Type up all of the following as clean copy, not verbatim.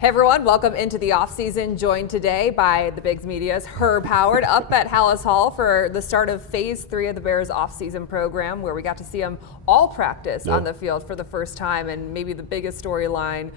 Hey everyone, welcome into the offseason, joined today by the Bigs Media's Herb Howard up at Halas Hall for the start of Phase 3 of the Bears offseason program, where we got to see them all practice on the field for the first time. And maybe the biggest storyline,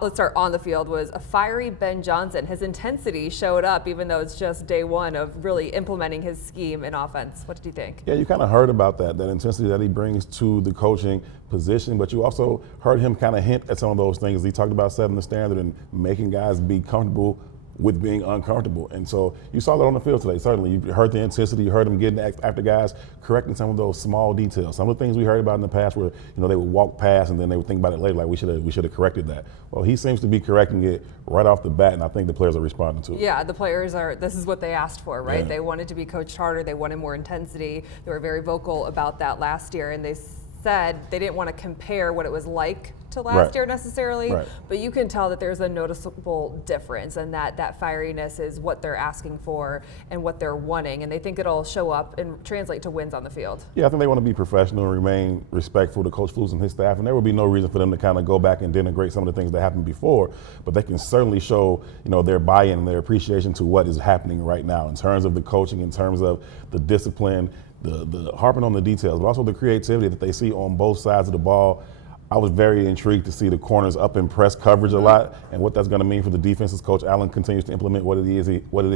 let's start on the field, was a fiery Ben Johnson. His intensity showed up even though it's just day one of really implementing his scheme in offense. What did you think? Yeah, you kind of heard about that intensity that he brings to the coaching position, but you also heard him kind of hint at some of those things. He talked about setting the standard and making guys be comfortable with being uncomfortable. And so you saw that on the field today, certainly. You heard the intensity, you heard him getting after guys, correcting some of those small details. Some of the things we heard about in the past where, they would walk past and then they would think about it later, like we should have corrected that. Well, he seems to be correcting it right off the bat, and I think the players are responding to it. Yeah, the players this is what they asked for, right? Yeah. They wanted to be coached harder, they wanted more intensity. They were very vocal about that last year, and they said they didn't want to compare what it was like to last year necessarily, but you can tell that there's a noticeable difference, and that fieriness is what they're asking for and what they're wanting, and they think it'll show up and translate to wins on the field. Yeah, I think they want to be professional and remain respectful to Coach Flus and his staff, and there would be no reason for them to kind of go back and denigrate some of the things that happened before, but they can certainly show their buy-in and their appreciation to what is happening right now in terms of the coaching, in terms of the discipline, the harping on the details, but also the creativity that they see on both sides of the ball. I was very intrigued to see the corners up in press coverage a lot, and what that's going to mean for the defenses. Coach Allen continues to implement what it is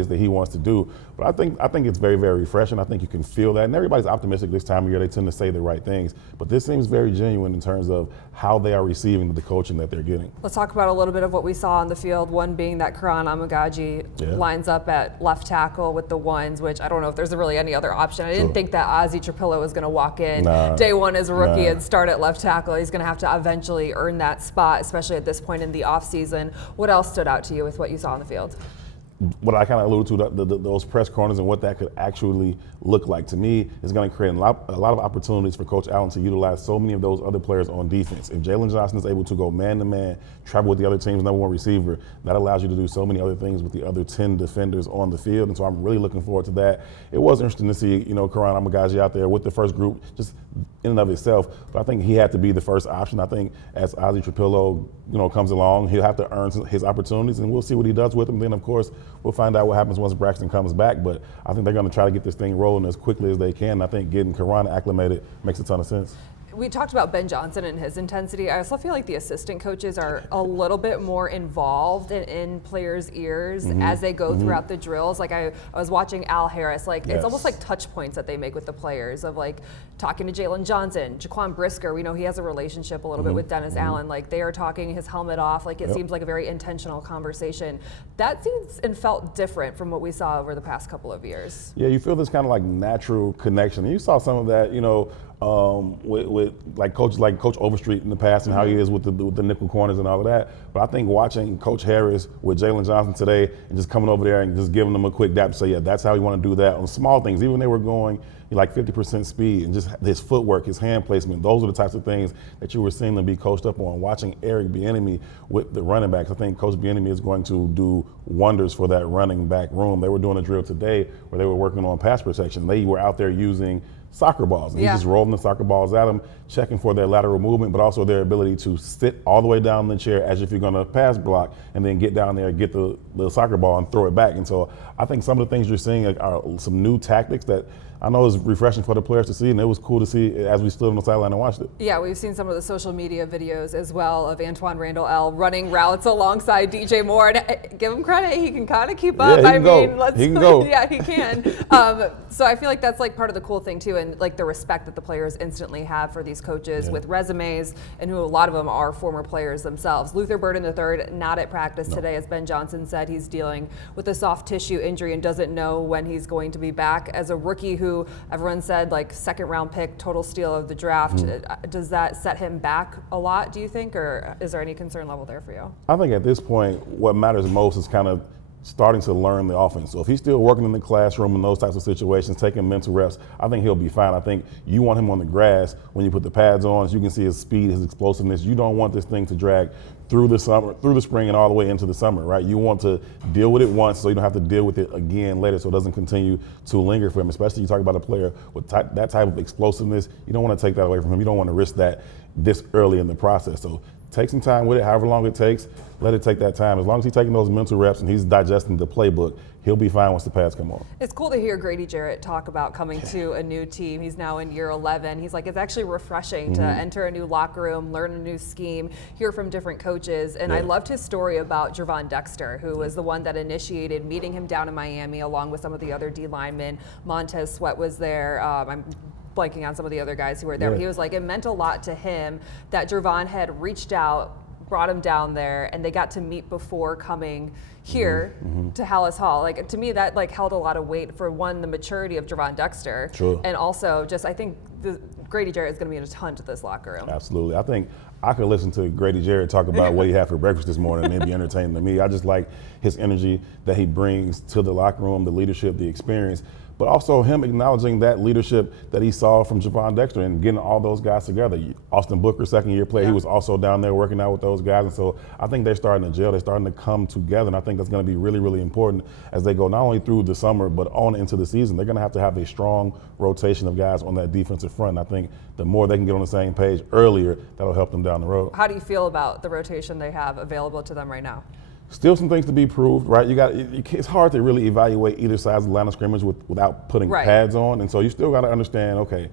that he wants to do. But I think it's very, very refreshing. I think you can feel that, and everybody's optimistic this time of year. They tend to say the right things, but this seems very genuine in terms of how they are receiving the coaching that they're getting. Let's talk about a little bit of what we saw on the field. One being that Karan Amagaji lines up at left tackle with the ones, which I don't know if there's really any other option. I didn't think that Ozzie Trapillo was going to walk in day one as a rookie and start at left tackle. He's going to have to eventually earn that spot, especially at this point in the offseason. What else stood out to you with what you saw on the field? What I kind of alluded to, those press corners and what that could actually look like. To me, is going to create a lot of opportunities for Coach Allen to utilize so many of those other players on defense. If Jalen Johnson is able to go man-to-man, travel with the other team's number one receiver, that allows you to do so many other things with the other 10 defenders on the field. And so I'm really looking forward to that. It was interesting to see, Karan Amagaji out there with the first group, just in and of itself. But I think he had to be the first option. I think as Ozzie Trapillo, comes along, he'll have to earn his opportunities, and we'll see what he does with them. Then, of course, we'll find out what happens once Braxton comes back. But I think they're going to try to get this thing rolling as quickly as they can. I think getting Karan acclimated makes a ton of sense. We talked about Ben Johnson and his intensity. I also feel like the assistant coaches are a little bit more involved in players' ears as they go throughout the drills. Like I was watching Al Harris, it's almost like touch points that they make with the players of talking to Jalen Johnson, Jaquan Brisker. We know he has a relationship a little bit with Dennis Allen. They are talking his helmet off. It seems like a very intentional conversation. That seems and felt different from what we saw over the past couple of years. Yeah, you feel this kind of natural connection. And you saw some of that, with coaches like Coach Overstreet in the past and how he is with the nickel corners and all of that. But I think watching Coach Harris with Jalen Johnson today and just coming over there and just giving them a quick dap to say, yeah, that's how we want to do that on small things. Even when they were going 50% speed and just his footwork, his hand placement, those are the types of things that you were seeing them be coached up on. Watching Eric Bieniemy with the running backs, I think Coach Bieniemy is going to do wonders for that running back room. They were doing a drill today where they were working on pass protection. They were out there using soccer balls. And he's just rolling the soccer balls at them, checking for their lateral movement, but also their ability to sit all the way down in the chair as if you're going to pass block and then get down there, get the soccer ball and throw it back. And so I think some of the things you're seeing are some new tactics that I know is refreshing for the players to see, and it was cool to see as we stood on the sideline and watched it. Yeah, we've seen some of the social media videos as well of Antoine Randall L. running routes alongside DJ Moore. And give him credit, he can kind of keep up. Yeah, he can go. Yeah, he can. So I feel like that's part of the cool thing too, and the respect that the players instantly have for these coaches with resumes, and who a lot of them are former players themselves. Luther Burden III not at practice today, as Ben Johnson said. He's dealing with a soft tissue injury and doesn't know when he's going to be back. As a rookie who everyone said second round pick, total steal of the draft, does that set him back a lot, do you think, or is there any concern level there for you? I think at this point what matters most is kind of starting to learn the offense. So if he's still working in the classroom in those types of situations, taking mental reps, I think he'll be fine. I think you want him on the grass when you put the pads on, so you can see his speed, his explosiveness. You don't want this thing to drag through the summer, through the spring and all the way into the summer, right? You want to deal with it once so you don't have to deal with it again later, so it doesn't continue to linger for him, especially you talk about a player with that type of explosiveness. You don't want to take that away from him. You don't want to risk that this early in the process. So take some time with it, however long it takes. Let it take that time. As long as he's taking those mental reps and he's digesting the playbook, he'll be fine once the pads come on. It's cool to hear Grady Jarrett talk about coming to a new team. He's now in year 11. He's like, it's actually refreshing to enter a new locker room, learn a new scheme, hear from different coaches. And I loved his story about Gervon Dexter, who was the one that initiated meeting him down in Miami along with some of the other D linemen. Montez Sweat was there. I'm blanking on some of the other guys who were there. But he was like, it meant a lot to him that Gervon had reached out, brought him down there, and they got to meet before coming here to Halas Hall. Like, to me, that like held a lot of weight for, one, the maturity of Gervon Dexter, and also just I think Grady Jarrett is going to be in a ton to this locker room. Absolutely. I think I could listen to Grady Jarrett talk about what he had for breakfast this morning and it'd be entertaining to me. I just like his energy that he brings to the locker room, the leadership, the experience, but also him acknowledging that leadership that he saw from Gervon Dexter and getting all those guys together. Austin Booker, second-year player, he was also down there working out with those guys. And so I think they're starting to gel. They're starting to come together. And I think that's going to be really, really important as they go not only through the summer, but on into the season. They're going to have a strong rotation of guys on that defensive front. And I think the more they can get on the same page earlier, that'll help them down the road. How do you feel about the rotation they have available to them right now? Still some things to be proved, right? It's hard to really evaluate either side of the line of scrimmage without putting pads on. And so you still got to understand, okay,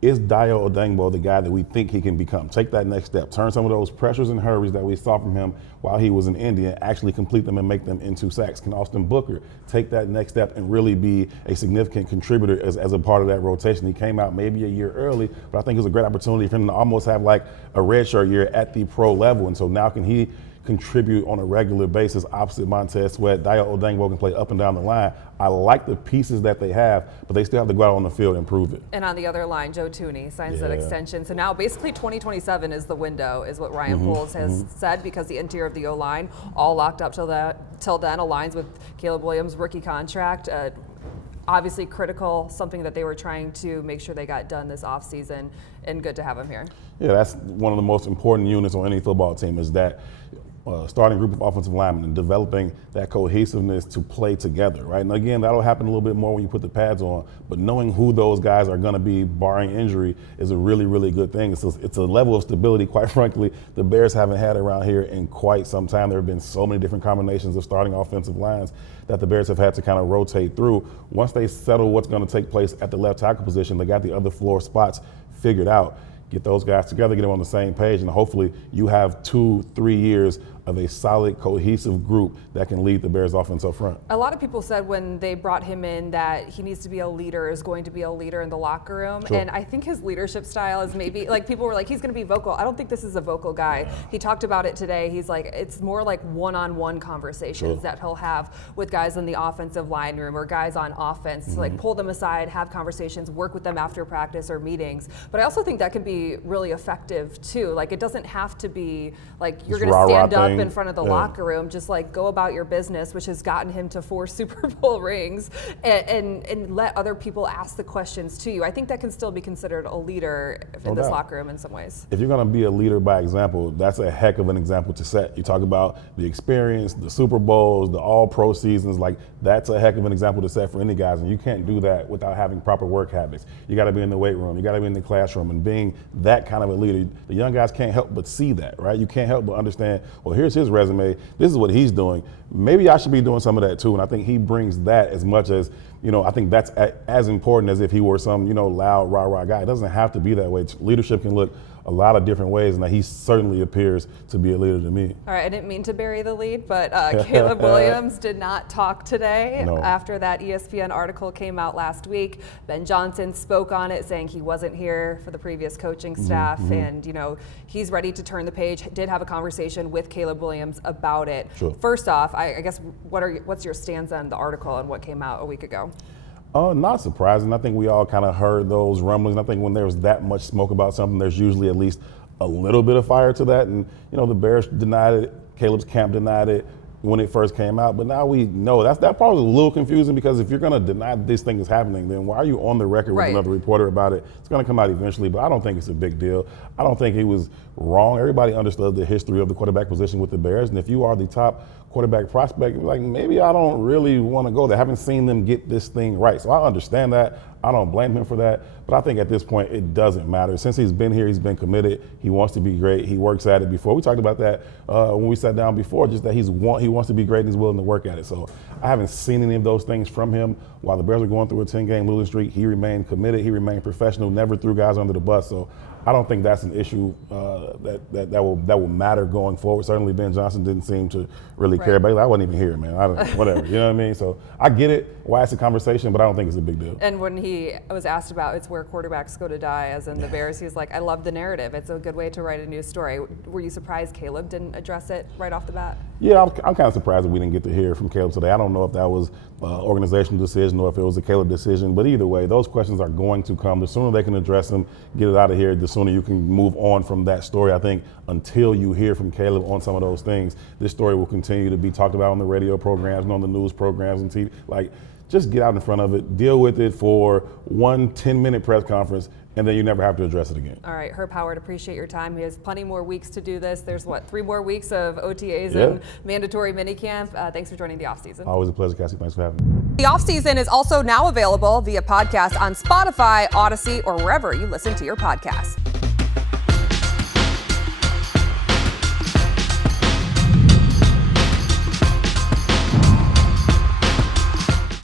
is Dayo Odeyingbo the guy that we think he can become? Take that next step. Turn some of those pressures and hurries that we saw from him while he was in India, actually complete them and make them into sacks. Can Austin Booker take that next step and really be a significant contributor as a part of that rotation? He came out maybe a year early, but I think it was a great opportunity for him to almost have like a redshirt year at the pro level. And so now can he contribute on a regular basis opposite Montez Sweat? Dayo Odeyingbo can play up and down the line. I like the pieces that they have, but they still have to go out on the field and prove it. And on the other line, Joe Tooney signs that extension. So now basically 2027 is the window, is what Ryan Poles has said, because the interior of the O-line all locked up till then aligns with Caleb Williams' rookie contract. Obviously critical, something that they were trying to make sure they got done this offseason, and good to have him here. Yeah, that's one of the most important units on any football team, is that starting group of offensive linemen and developing that cohesiveness to play together, right? And again, that'll happen a little bit more when you put the pads on, but knowing who those guys are going to be, barring injury, is a really, really good thing. It's a level of stability, quite frankly, the Bears haven't had around here in quite some time. There have been so many different combinations of starting offensive lines that the Bears have had to kind of rotate through. Once they settle what's going to take place at the left tackle position, they got the other floor spots figured out. Get those guys together, get them on the same page, and hopefully you have 2-3 years of a solid, cohesive group that can lead the Bears offense up front. A lot of people said when they brought him in that he needs to be a leader, is going to be a leader in the locker room. Sure. And I think his leadership style is maybe, like, people were like, he's going to be vocal. I don't think this is a vocal guy. He talked about it today. He's like, it's more like one-on-one conversations that he'll have with guys in the offensive line room or guys on offense, to like pull them aside, have conversations, work with them after practice or meetings. But I also think that can be really effective too. Like, it doesn't have to be like you're going to stand up in front of the locker room. Just like go about your business, which has gotten him to 4 Super Bowl rings, and let other people ask the questions to you. I think that can still be considered a leader in this locker room in some ways. If you're going to be a leader by example, that's a heck of an example to set. You talk about the experience, the Super Bowls, the all-pro seasons, like that's a heck of an example to set for any guys, and you can't do that without having proper work habits. You got to be in the weight room, you got to be in the classroom, and being that kind of a leader. The young guys can't help but see that, right? You can't help but understand, well, here's his resume, this is what he's doing. Maybe I should be doing some of that too, and I think he brings that as much as, I think that's as important as if he were some, loud, rah-rah guy. It doesn't have to be that way. Leadership can look a lot of different ways, and he certainly appears to be a leader to me. All right, I didn't mean to bury the lead, but Caleb Williams did not talk today after that ESPN article came out last week. Ben Johnson spoke on it, saying he wasn't here for the previous coaching staff, and he's ready to turn the page. Did have a conversation with Caleb Williams about it. Sure. First off, I guess what's your stance on the article and what came out a week ago? Not surprising. I think we all kind of heard those rumblings. I think when there's that much smoke about something, there's usually at least a little bit of fire to that. And, the Bears denied it. Caleb's camp denied it when it first came out. But now we know that part was a little confusing, because if you're going to deny that this thing is happening, then why are you on the record with another reporter about it? It's going to come out eventually, but I don't think it's a big deal. I don't think he was wrong. Everybody understood the history of the quarterback position with the Bears. And if you are the top quarterback prospect, like maybe I don't really want to go there. I haven't seen them get this thing right. So I understand that. I don't blame him for that. But I think at this point, it doesn't matter. Since he's been here, he's been committed. He wants to be great. He works at it before. We talked about that when we sat down before, just that he wants to be great and he's willing to work at it. So I haven't seen any of those things from him. While the Bears were going through a 10-game losing streak, he remained committed. He remained professional, never threw guys under the bus. So I don't think that's an issue that will matter going forward. Certainly Ben Johnson didn't seem to really care. But I wasn't even here, man. Whatever, you know what I mean? So I get it, why it's a conversation, but I don't think it's a big deal. And when he was asked about it's where quarterbacks go to die, as in the Bears, he's like, I love the narrative. It's a good way to write a news story. Were you surprised Caleb didn't address it right off the bat? Yeah, I'm kind of surprised that we didn't get to hear from Caleb today. I don't know if that was an organizational decision or if it was a Caleb decision, but either way, those questions are going to come. The sooner they can address them, get it out of here, the sooner you can move on from that story. I think until you hear from Caleb on some of those things, this story will continue to be talked about on the radio programs and on the news programs and TV. Like, just get out in front of it, deal with it for 1 10-minute press conference, and then you never have to address it again. All right, Herb Howard, appreciate your time. He has plenty more weeks to do this. There's 3 more weeks of OTAs and mandatory minicamp. Thanks for joining the Offseason. Always a pleasure, Cassie. Thanks for having me. The Offseason is also now available via podcast on Spotify, Odyssey, or wherever you listen to your podcasts.